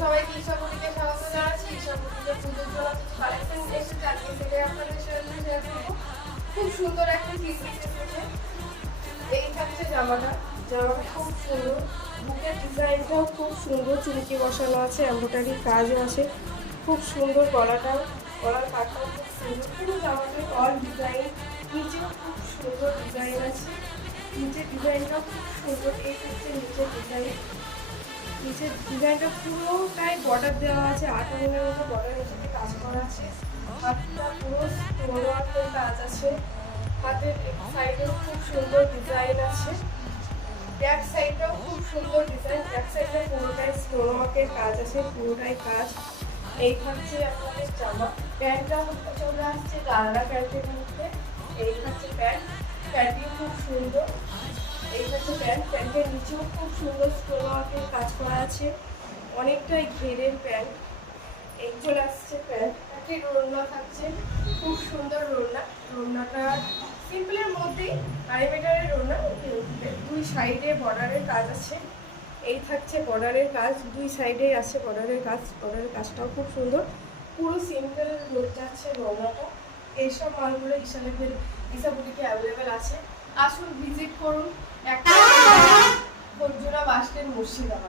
সবাইকে ঈশাবুটিকে স্বাগত জানাচ্ছি। ঈশাবুটিকে পুজোর জন্য কালেকশন এসেছে, আজকে সেটাই আপনাদের সাথে শেয়ার করবো। খুব সুন্দর একটা পিস এসেছে। এই থাকছে জামাটা খুব সুন্দর, বুকের ডিজাইনটাও খুব সুন্দর, চুমকি বসানো আছে, এমব্রয়ডারি কাজও আছে, খুব সুন্দর। গলার কাটটাও খুব সুন্দর, পুরো জামাটার অল ডিজাইন, নিচেও খুব সুন্দর ডিজাইন আছে, নিচের ডিজাইনটাও খুব সুন্দর। এই হচ্ছে নিচের ডিজাইনটা পুরোটাই বর্ডার দেওয়া আছে, 8 আঙুলের মতো বর্ডারের সাথে কাজ করা আছে। হাতটা পুরো স্টোন ওয়ার্কের কাজ আছে, হাতের সাইডেও খুব সুন্দর ডিজাইন আছে, ব্যাক সাইডটাও খুব সুন্দর ডিজাইন, ব্যাক সাইডটা পুরোটাই স্টোন ওয়ার্কের কাজ আছে, পুরোটাই কাজ। এই হচ্ছে আপনাদের জামা। প্যান্টটা চলে আসছে গাড়া প্যান্টের মধ্যে। এই হচ্ছে প্যান্টটিও খুব সুন্দর। এই হচ্ছে প্যান্টের নিচেও খুব সুন্দর স্টোন ওয়ার্কের কাজ করা আছে, অনেকটাই ঘেরের প্যান্ট। এই চলে আসছে প্যান্টটি, রোলনা থাকছে, খুব সুন্দর রোলনাটা সিম্পলের মধ্যেই, 2.5 মিটারের রোলনা, দুই সাইডে বর্ডারের কাজ আছে। এই থাকছে বর্ডারের কাজ, দুই সাইডেই আছে বর্ডারের কাজটাও খুব সুন্দর, পুরো সিম্পল লোক যাচ্ছে রোলনাটা। এইসব মালগুলো ঈশাবুটিকে অ্যাভেলেবেল আছে। আসুন ভিজিট করুন, একটা বাস স্ট্যান্ড, মুর্শিদাবাদ।